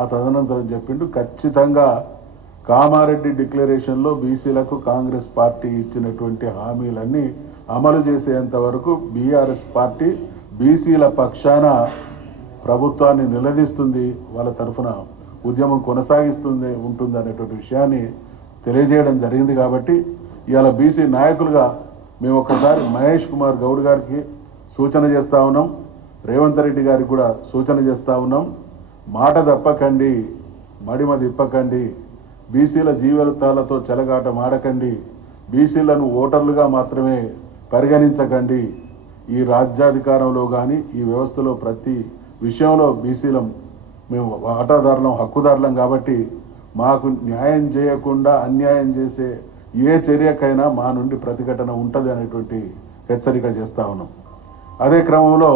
ఆ తదనంతరం చెప్పిండు ఖచ్చితంగా కామారెడ్డి డిక్లరేషన్లో బీసీలకు కాంగ్రెస్ పార్టీ ఇచ్చినటువంటి హామీలన్నీ అమలు చేసేంత వరకు బీఆర్ఎస్ పార్టీ బీసీల పక్షాన ప్రభుత్వాన్ని నిలదీస్తుంది, వాళ్ళ తరఫున ఉద్యమం కొనసాగిస్తుంది ఉంటుంది అనేటువంటి విషయాన్ని తెలియజేయడం జరిగింది. కాబట్టి ఇవాళ బీసీ నాయకులుగా మేము ఒక్కసారి మహేష్ కుమార్ గౌడ్ గారికి సూచన చేస్తూ ఉన్నాం, రేవంత్ రెడ్డి గారికి కూడా సూచన చేస్తూ ఉన్నాం. మాట తప్పకండి, మడిమ తిప్పకండి, బీసీల జీవితాలతో చెలగాట మాడకండి, బీసీలను ఓటర్లుగా మాత్రమే పరిగణించకండి. ఈ రాజ్యాధికారంలో కానీ ఈ వ్యవస్థలో ప్రతి విషయంలో బీసీలం మేము వాటాదారులం, హక్కుదారులం. కాబట్టి మాకు న్యాయం చేయకుండా అన్యాయం చేసే ఏ చర్యకైనా మా నుండి ప్రతిఘటన ఉంటుంది అనేటువంటి హెచ్చరిక చేస్తూ ఉన్నాం. అదే క్రమంలో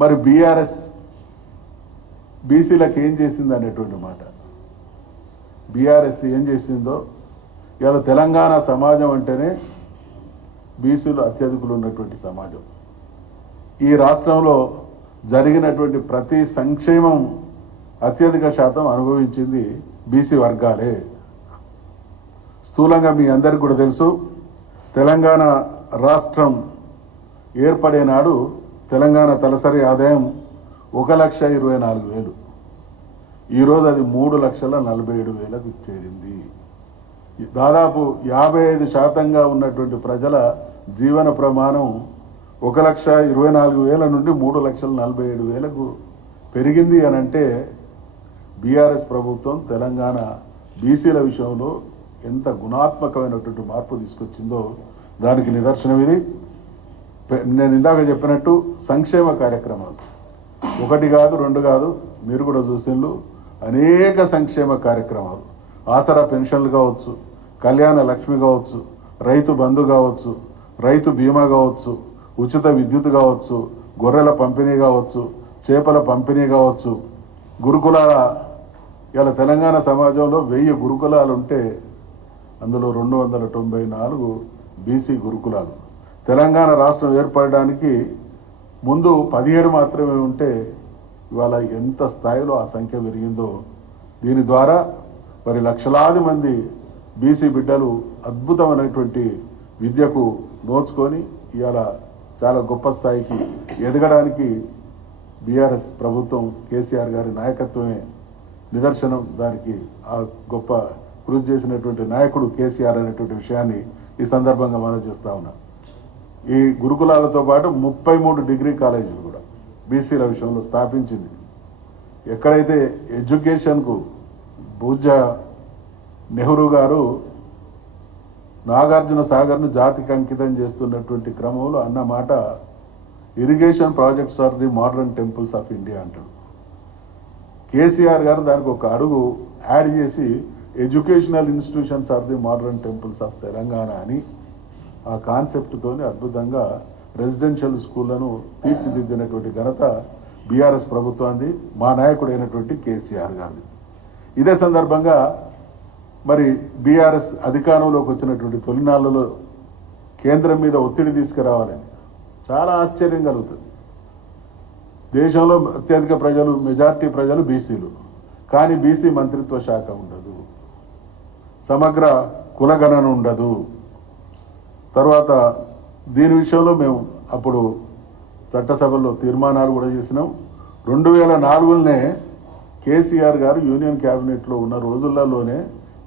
మరి బీఆర్ఎస్ బీసీలకు ఏం చేసింది అనేటువంటి మాట, బీఆర్ఎస్ ఏం చేసిందో, ఇవాళ తెలంగాణ సమాజం అంటేనే బీసీలు అత్యధికులు ఉన్నటువంటి సమాజం. ఈ రాష్ట్రంలో జరిగినటువంటి ప్రతి సంక్షేమం అత్యధిక శాతం అనుభవించింది బీసీ వర్గాలే. స్థూలంగా మీ అందరికీ కూడా తెలుసు, తెలంగాణ రాష్ట్రం ఏర్పడే నాడు తెలంగాణ తలసరి ఆదాయం 1,24,000. ఈరోజు అది 3,47,000కు చేరింది. దాదాపు 55% ఉన్నటువంటి ప్రజల జీవన ప్రమాణం 1,24,000 నుండి 3,47,000కు పెరిగింది అని అంటే బీఆర్ఎస్ ప్రభుత్వం తెలంగాణ బీసీల విషయంలో ఎంత గుణాత్మకమైనటువంటి మార్పు తీసుకొచ్చిందో దానికి నిదర్శనం ఇది. నేను ఇందాక చెప్పినట్టు సంక్షేమ కార్యక్రమాలు ఒకటి కాదు, రెండు కాదు, మీరు కూడా చూసిండ్రు, అనేక సంక్షేమ కార్యక్రమాలు. ఆసరా పెన్షన్లు కావచ్చు, కళ్యాణ లక్ష్మి కావచ్చు, రైతు బంధు కావచ్చు, రైతు బీమా కావచ్చు, ఉచిత విద్యుత్ కావచ్చు, గొర్రెల పంపిణీ కావచ్చు, చేపల పంపిణీ కావచ్చు, గురుకులాల, ఇలా తెలంగాణ సమాజంలో 1000 గురుకులాలు ఉంటే అందులో 294 బీసీ గురుకులాలు. తెలంగాణ రాష్ట్రం ఏర్పడడానికి ముందు 17 మాత్రమే ఉంటే ఇవాళ ఎంత స్థాయిలో ఆ సంఖ్య పెరిగిందో. దీని ద్వారా మరి లక్షలాది మంది బీసీ బిడ్డలు అద్భుతమైనటువంటి విద్యకు నోచుకొని ఇవాళ చాలా గొప్ప స్థాయికి ఎదగడానికి బీఆర్ఎస్ ప్రభుత్వం కేసీఆర్ గారి నాయకత్వమే నిదర్శనం. దానికి ఆ గొప్ప కృషి చేసినటువంటి నాయకుడు కేసీఆర్ అనేటువంటి విషయాన్ని ఈ సందర్భంగా మనం చేస్తూ ఉన్నాం. ఈ గురుకులాలతో పాటు 33 డిగ్రీ కాలేజీలు కూడా బీసీల విషయంలో స్థాపించింది. ఎక్కడైతే ఎడ్యుకేషన్కు పూజ్య నెహ్రూ గారు నాగార్జున సాగర్ను జాతికి అంకితం చేస్తున్నటువంటి క్రమంలో అన్నమాట, irrigation projects are the modern temples of India అంటాడు. కేసీఆర్ గారు దానికి ఒక అడుగు యాడ్ చేసి educational institutions are the modern temples of Telangana అని ఆ కాన్సెప్ట్తోని అద్భుతంగా రెసిడెన్షియల్ స్కూళ్లను తీర్చిదిద్దినటువంటి ఘనత బీఆర్ఎస్ ప్రభుత్వాన్ని, మా నాయకుడైనటువంటి కేసీఆర్ గారిది. ఇదే సందర్భంగా మరి బీఆర్ఎస్ అధికారంలోకి వచ్చినటువంటి తొలినాళ్లలో కేంద్రం మీద ఒత్తిడి తీసుకురావాలని చాలా ఆశ్చర్యం కలుగుతుంది. దేశంలో అత్యధిక ప్రజలు, మెజార్టీ ప్రజలు బీసీలు, కానీ బీసీ మంత్రిత్వ శాఖ ఉండదు, సమగ్ర కులగణన ఉండదు. తర్వాత దీని విషయంలో మేము అప్పుడు చట్టసభలో తీర్మానాలు కూడా చేసినాం. 2004లోనే కేసీఆర్ గారు యూనియన్ క్యాబినెట్లో ఉన్న రోజులలోనే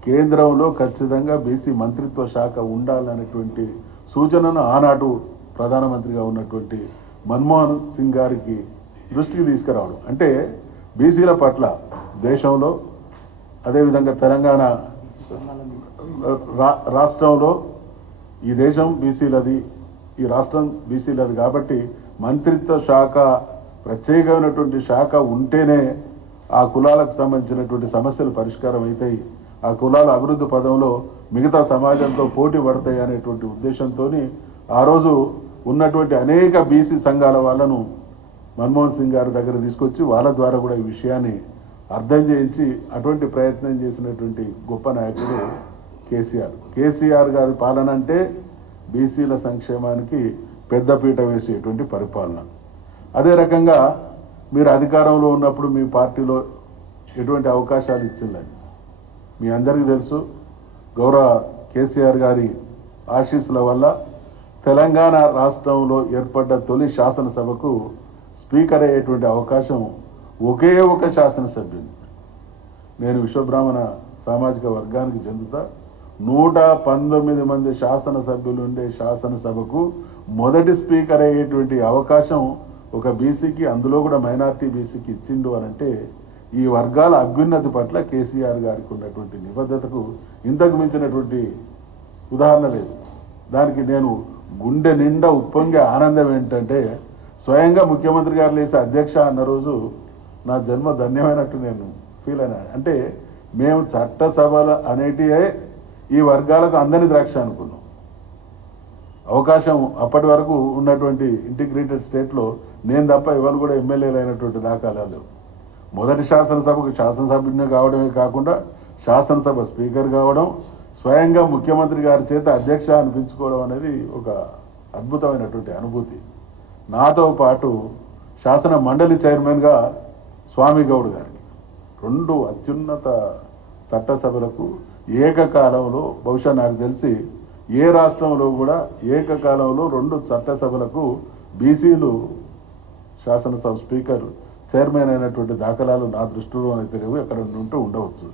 కేంద్రంలో ఖచ్చితంగా బీసీ మంత్రిత్వ శాఖ ఉండాలనేటువంటి సూచనను ఆనాడు ప్రధానమంత్రిగా ఉన్నటువంటి మన్మోహన్ సింగ్ గారికి దృష్టికి తీసుకురావడం. అంటే బీసీల పట్ల దేశంలో, అదేవిధంగా తెలంగాణ రాష్ట్రంలో, ఈ దేశం బీసీలది, ఈ రాష్ట్రం బీసీలది కాబట్టి మంత్రిత్వ శాఖ, ప్రత్యేకమైనటువంటి శాఖ ఉంటేనే ఆ కులాలకు సంబంధించినటువంటి సమస్యలు పరిష్కారం అవుతాయి, ఆ కులాల అభివృద్ధి పదంలో మిగతా సమాజంతో పోటీ పడతాయి అనేటువంటి ఉద్దేశంతో ఆ రోజు ఉన్నటువంటి అనేక బీసీ సంఘాల వాళ్ళను మన్మోహన్ సింగ్ గారి దగ్గర తీసుకొచ్చి వాళ్ళ ద్వారా కూడా ఈ విషయాన్ని అర్థం చేయించి అటువంటి ప్రయత్నం చేసినటువంటి గొప్ప నాయకుడు కేసీఆర్. కేసీఆర్ గారి పాలన అంటే బీసీల సంక్షేమానికి పెద్దపీట వేసేటువంటి పరిపాలన. అదే రకంగా మీరు అధికారంలో ఉన్నప్పుడు మీ పార్టీలో ఎటువంటి అవకాశాలు ఇచ్చిందని మీ అందరికీ తెలుసు. గౌరవ కేసీఆర్ గారి ఆశీస్సుల వల్ల తెలంగాణ రాష్ట్రంలో ఏర్పడ్డ తొలి శాసనసభకు స్పీకర్ అయ్యేటువంటి అవకాశం ఒకే ఒక శాసనసభ్యుని. నేను విశ్వబ్రాహ్మణ సామాజిక వర్గానికి చెందుతా. 119 మంది శాసనసభ్యులు ఉండే శాసనసభకు మొదటి స్పీకర్ అయ్యేటువంటి అవకాశం ఒక బీసీకి, అందులో కూడా మైనార్టీ బీసీకి ఇచ్చిండు అనంటే ఈ వర్గాల అభ్యున్నతి పట్ల కేసీఆర్ గారికి ఉన్నటువంటి నిబద్ధతకు ఇంతకు మించినటువంటి ఉదాహరణ లేదు. దానికి నేను గుండె నిండా ఉప్పొంగే ఆనందం ఏంటంటే స్వయంగా ముఖ్యమంత్రి గారు లేసి అధ్యక్ష అన్న రోజు నా జన్మ ధన్యమైనట్టు నేను ఫీల్ అయినా. అంటే మేము చట్టసభలు అనేటివే ఈ వర్గాలకు అందని ద్రాక్ష అనుకున్నాం. అవకాశం అప్పటి వరకు ఉన్నటువంటి ఇంటిగ్రేటెడ్ స్టేట్లో నేను తప్ప ఎవరు కూడా ఎమ్మెల్యేలు అయినటువంటి దాఖలాలు లేవు. మొదటి శాసనసభకు శాసనసభ్యుని కావడమే కాకుండా శాసనసభ స్పీకర్ కావడం, స్వయంగా ముఖ్యమంత్రి గారి చేత అధ్యక్ష అనిపించుకోవడం అనేది ఒక అద్భుతమైనటువంటి అనుభూతి. నాతో పాటు శాసన మండలి చైర్మన్గా స్వామి గౌడ్ గారికి 2 అత్యున్నత చట్టసభలకు ఏకకాలంలో, బహుశా నాకు తెలిసి ఏ రాష్ట్రంలో కూడా ఏకకాలంలో 2 చట్టసభలకు బీసీలు శాసనసభ స్పీకర్ చైర్మన్ అయినటువంటి దాఖలాలు నా దృష్టిలో అయితే లేవు. ఎక్కడ ఉంటూ ఉండవచ్చు.